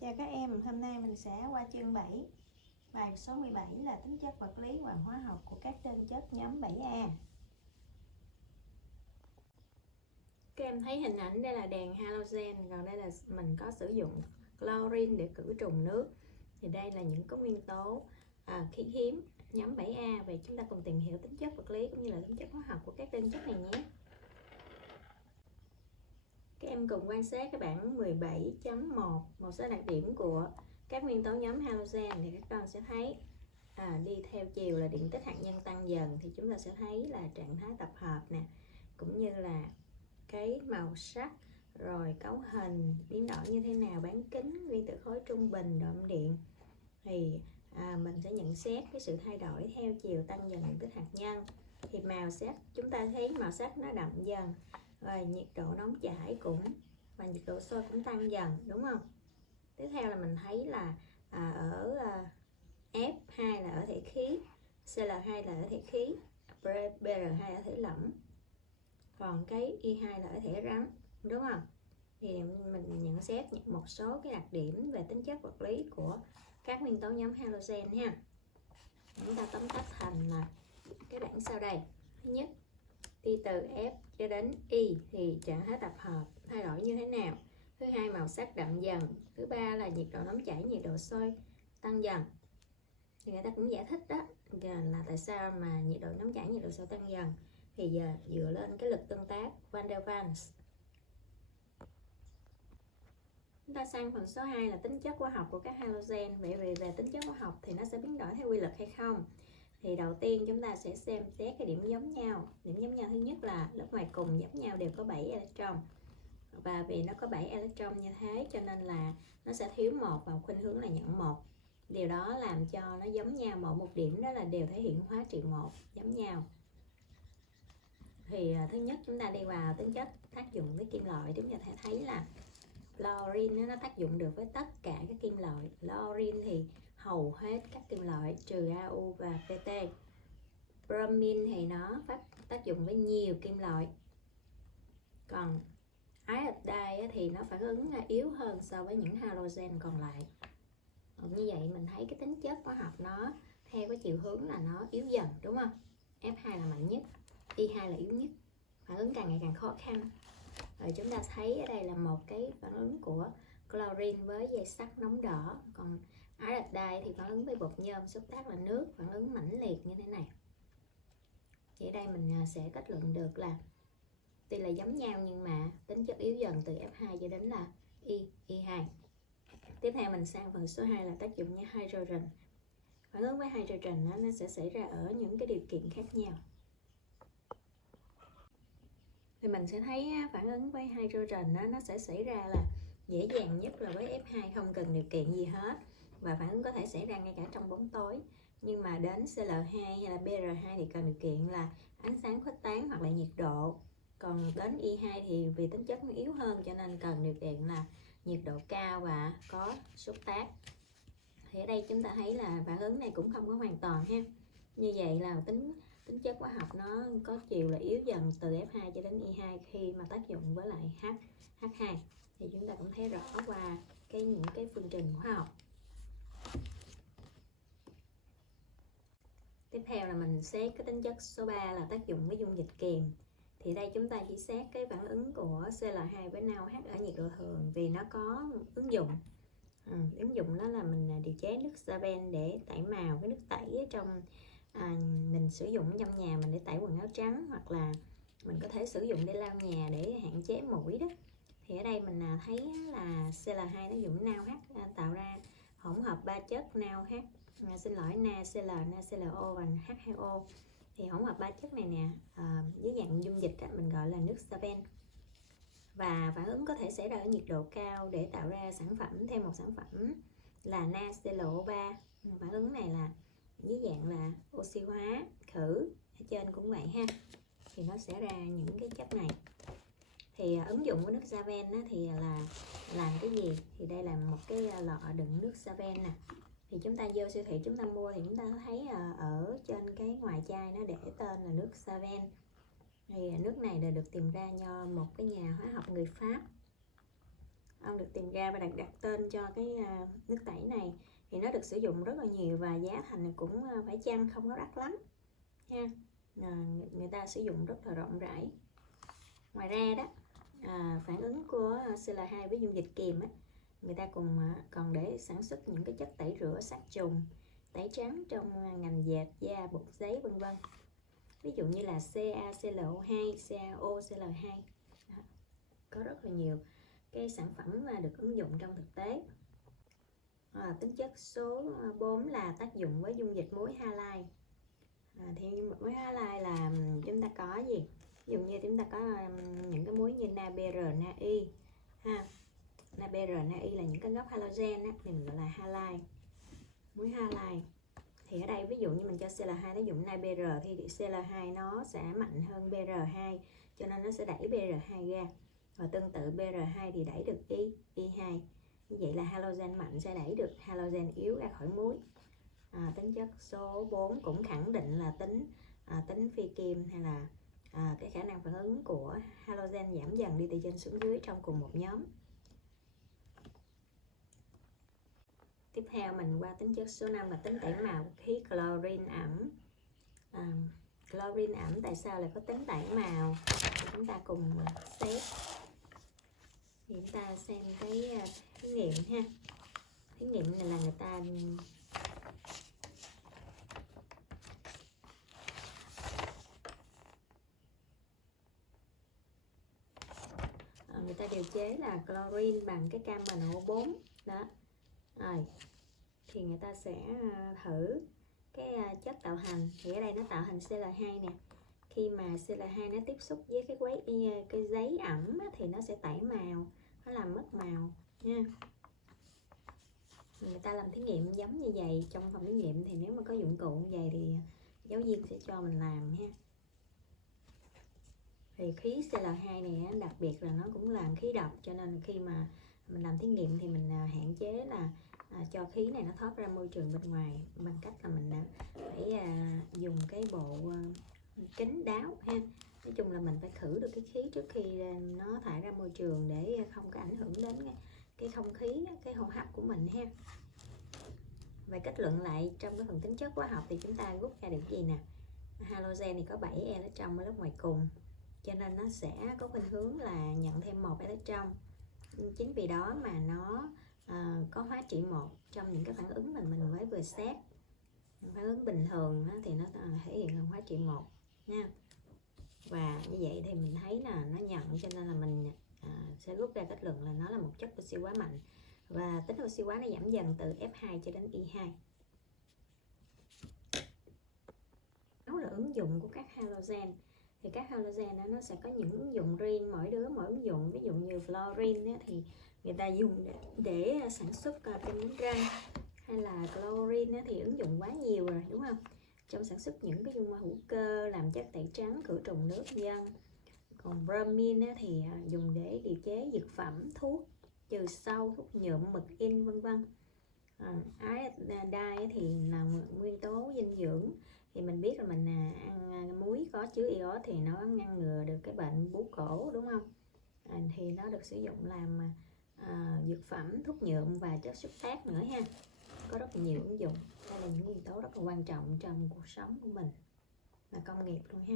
Chào các em, hôm nay mình sẽ qua chương 7. Bài số 17 là tính chất vật lý và hóa học của các đơn chất nhóm 7A. Các em thấy hình ảnh đây là đèn halogen, còn đây là mình có sử dụng chlorine để khử trùng nước. Thì đây là những cái nguyên tố khí hiếm nhóm 7A. Vậy chúng ta cùng tìm hiểu tính chất vật lý cũng như là tính chất hóa học của các đơn chất này nhé. Các em cùng quan sát cái bảng 17.1, một số đặc điểm của các nguyên tố nhóm halogen. Thì các con sẽ thấy đi theo chiều là điện tích hạt nhân tăng dần, thì chúng ta sẽ thấy là trạng thái tập hợp nè, cũng như là cái màu sắc, rồi cấu hình biến đổi như thế nào, bán kính, nguyên tử khối trung bình, độ âm điện. Thì mình sẽ nhận xét cái sự thay đổi theo chiều tăng dần điện tích hạt nhân. Thì màu sắc, chúng ta thấy màu sắc nó đậm dần, rồi nhiệt độ nóng chảy cũng và nhiệt độ sôi cũng tăng dần, đúng không? Tiếp theo là mình thấy là ở F2 là ở thể khí, Cl2 là ở thể khí, Br2 ở thể lỏng, còn cái I2 là ở thể rắn, đúng không? Thì mình nhận xét một số cái đặc điểm về tính chất vật lý của các nguyên tố nhóm halogen ha. Chúng ta tóm tắt thành là cái bảng sau đây. Thứ nhất, đi từ F cho đến Y thì trạng thái tập hợp thay đổi như thế nào. Thứ hai, màu sắc đậm dần. Thứ ba là nhiệt độ nóng chảy, nhiệt độ sôi tăng dần. Thì người ta cũng giải thích đó là tại sao mà nhiệt độ nóng chảy, nhiệt độ sôi tăng dần. Thì giờ dựa lên cái lực tương tác van der Waals. Chúng ta sang phần số 2 là tính chất hóa học của các halogen. Vậy về tính chất hóa học thì nó sẽ biến đổi theo quy luật hay không? Thì đầu tiên chúng ta sẽ xem xét cái điểm giống nhau. Điểm giống nhau thứ nhất là lớp ngoài cùng giống nhau đều có 7 electron. Và vì nó có 7 electron như thế cho nên là nó sẽ thiếu một và khuynh hướng là nhận một. Điều đó làm cho nó giống nhau mỗi một điểm, đó là đều thể hiện hóa trị 1 giống nhau. Thì thứ nhất chúng ta đi vào tính chất tác dụng với kim loại. Chúng ta thể thấy là chlorine nó tác dụng được với tất cả các kim loại. Chlorine thì hầu hết các kim loại trừ Au và Pt. Bromine thì nó tác dụng với nhiều kim loại. Còn iodide thì nó phản ứng yếu hơn so với những halogen còn lại. Như vậy mình thấy cái tính chất hóa học nó theo cái chiều hướng là nó yếu dần, đúng không? F2 là mạnh nhất, I2 là yếu nhất, phản ứng càng ngày càng khó khăn. Rồi chúng ta thấy ở đây là một cái phản ứng của chlorine với dây sắt nóng đỏ, còn iodide thì phản ứng với bột nhôm xúc tác là nước, phản ứng mãnh liệt như thế này. Thì ở đây mình sẽ kết luận được là tuy là giống nhau nhưng mà tính chất yếu dần từ F2 cho đến là I2. Tiếp theo mình sang phần số 2 là tác dụng với hydrogen. Phản ứng với hydrogen nó sẽ xảy ra ở những cái điều kiện khác nhau. Thì mình sẽ thấy phản ứng với hydrogen nó sẽ xảy ra là dễ dàng nhất là với F2, không cần điều kiện gì hết. Và phản ứng có thể xảy ra ngay cả trong bóng tối. Nhưng mà đến Cl2 hay là Br2 thì cần điều kiện là ánh sáng khuếch tán hoặc là nhiệt độ. Còn đến I2 thì vì tính chất nó yếu hơn cho nên cần điều kiện là nhiệt độ cao và có xúc tác. Thì ở đây chúng ta thấy là phản ứng này cũng không có hoàn toàn ha. Như vậy là tính chất hóa học nó có chiều là yếu dần từ F2 cho đến I2 khi mà tác dụng với lại H2. Thì chúng ta cũng thấy rõ qua những cái phương trình hóa học. Tiếp theo là mình xét cái tính chất số 3 là tác dụng với dung dịch kiềm. Thì đây chúng ta chỉ xét cái phản ứng của Cl2 với NaOH ở nhiệt độ thường vì nó có ứng dụng. Ứng dụng đó là mình điều chế nước Saben để tẩy màu. Cái nước tẩy trong mình sử dụng trong nhà mình để tẩy quần áo trắng, hoặc là mình có thể sử dụng để lau nhà để hạn chế muỗi đó. Thì ở đây mình thấy là Cl2 nó dùng NaOH tạo ra hỗn hợp ba chất NaOH, NaCl, NaClO và H2O. Thì hỗn hợp ba chất này nè dưới dạng dung dịch mình gọi là nước Saben. Và phản ứng có thể xảy ra ở nhiệt độ cao để tạo ra sản phẩm, thêm một sản phẩm là NaClO3. Phản ứng này là dưới dạng là oxy hóa khử, ở trên cũng vậy ha. Thì nó sẽ ra những cái chất này. Thì ứng dụng của nước Saben thì là làm cái gì? Thì đây là một cái lọ đựng nước Saben nè. Thì chúng ta vô siêu thị chúng ta mua thì chúng ta thấy ở trên cái ngoài chai nó để tên là nước Saben. Thì nước này là được tìm ra do một cái nhà hóa học người Pháp. ông được tìm ra và đặt tên cho cái nước tẩy này. Thì nó được sử dụng rất là nhiều và giá thành cũng phải chăng không có đắt lắm nha. Người ta sử dụng rất là rộng rãi. Ngoài ra đó, phản ứng của CL2 với dung dịch kiềm á, người ta còn để sản xuất những cái chất tẩy rửa, sát trùng, tẩy trắng trong ngành dệt, da, bột giấy vân vân. Ví dụ như là CaClO2, CaOCl2. Có rất là nhiều cái sản phẩm mà được ứng dụng trong thực tế. Tính chất số 4 là tác dụng với dung dịch muối halide. Thì muối halide là chúng ta có gì? Ví dụ như chúng ta có những cái muối như NaBr, Na-i ha. NaBr, Na-i là những cái gốc halogen á, thì mình gọi là halide, muối halide. Thì ở đây ví dụ như mình cho CL2 nó dùng NaBr thì CL2 nó sẽ mạnh hơn Br2, cho nên nó sẽ đẩy Br2 ra. Và tương tự Br2 thì đẩy được I2. Như vậy là halogen mạnh sẽ đẩy được halogen yếu ra khỏi muối. Tính chất số 4 cũng khẳng định là tính phi kim, hay là cái khả năng phản ứng của halogen giảm dần đi từ trên xuống dưới trong cùng một nhóm. Tiếp theo mình qua tính chất số 5 là tính tẩy màu của khí chlorine ẩm. Chlorine ẩm tại sao lại có tính tẩy màu? Thì chúng ta cùng xét. Thì chúng ta xem cái thí nghiệm ha. Thí nghiệm này là người ta điều chế là chlorine bằng cái cam NO4 đó. Rồi thì người ta sẽ thử cái chất tạo thành. Thì ở đây nó tạo thành CL2 nè. Khi mà CL2 nó tiếp xúc với cái giấy ẩm thì nó sẽ tẩy màu, nó làm mất màu nha. Người ta làm thí nghiệm giống như vậy trong phòng thí nghiệm, thì nếu mà có dụng cụ như vậy thì giáo viên sẽ cho mình làm ha. Thì khí CL2 này đặc biệt là nó cũng làm khí độc, cho nên khi mà mình làm thí nghiệm thì mình hạn chế là cho khí này nó thoát ra môi trường bên ngoài bằng cách là mình phải dùng cái bộ kính đáo ha. Nói chung là mình phải khử được cái khí trước khi nó thải ra môi trường để không có ảnh hưởng đến cái không khí, cái hô hấp của mình ha. Về kết luận lại trong cái phần tính chất hóa học thì chúng ta rút ra được gì nè? Halogen thì có 7 electron ở lớp ngoài cùng, cho nên nó sẽ có khuynh hướng là nhận thêm 1 electron. Chính vì đó mà nó có hóa trị 1 trong những cái phản ứng mình mới vừa xét. Phản ứng bình thường thì nó thể hiện là hóa trị 1 nha. Và như vậy thì mình thấy là nó nhận, cho nên là mình sẽ rút ra kết luận là nó là một chất oxy hóa mạnh. Và tính oxy hóa nó giảm dần từ F2 cho đến I2. Đó là ứng dụng của các halogen. Thì các halogen đó, nó sẽ có những ứng dụng riêng, mỗi ứng dụng. Ví dụ như fluorine đó, thì người ta dùng để sản xuất kem đánh răng, hay là chlorine đó, thì ứng dụng quá nhiều rồi đúng không? Trong sản xuất những cái dung hữu cơ, làm chất tẩy trắng, khử trùng nước vân. Còn bromine đó, thì dùng để điều chế dược phẩm, thuốc trừ sâu, thuốc nhuộm, mực in vân vân. Iodine thì là nguyên tố dinh dưỡng. Thì mình biết là mình ăn muối có chứa iốt thì nó ngăn ngừa được cái bệnh bú cổ đúng không? Thì nó được sử dụng làm dược phẩm, thuốc nhuộm và chất xúc tác nữa ha. Có rất là nhiều ứng dụng. Đây là những nguyên tố rất là quan trọng trong cuộc sống của mình và công nghiệp luôn ha.